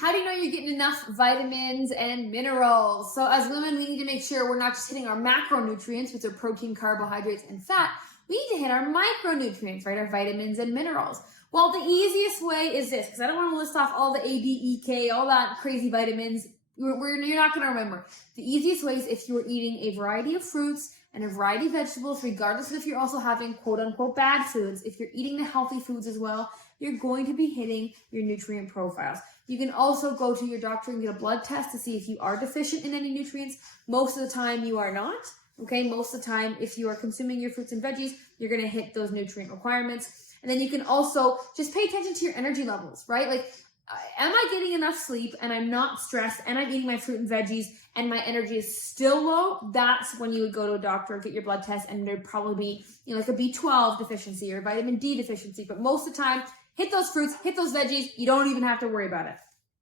How do you know you're getting enough vitamins and minerals? So as women, we need to make sure we're not just hitting our macronutrients, which are protein, carbohydrates, and fat. We need to hit our micronutrients, right? Our vitamins and minerals. Well, the easiest way is this, because I don't want to list off all the A, D, E, K, all that crazy vitamins. You're not going to remember. The easiest way is if you're eating a variety of fruits and a variety of vegetables, regardless of if you're also having quote unquote bad foods. If you're eating the healthy foods as well, you're going to be hitting your nutrient profiles. You can also go to your doctor and get a blood test to see if you are deficient in any nutrients. Most of the time you are not. Okay, most of the time, if you are consuming your fruits and veggies, you're going to hit those nutrient requirements. And then you can also just pay attention to your energy levels, right? Like, am I getting enough sleep and I'm not stressed and I'm eating my fruit and veggies and my energy is still low? That's when you would go to a doctor, get your blood test, and there'd probably be, like a B12 deficiency or vitamin D deficiency. But most of the time, hit those fruits, hit those veggies. You don't even have to worry about it.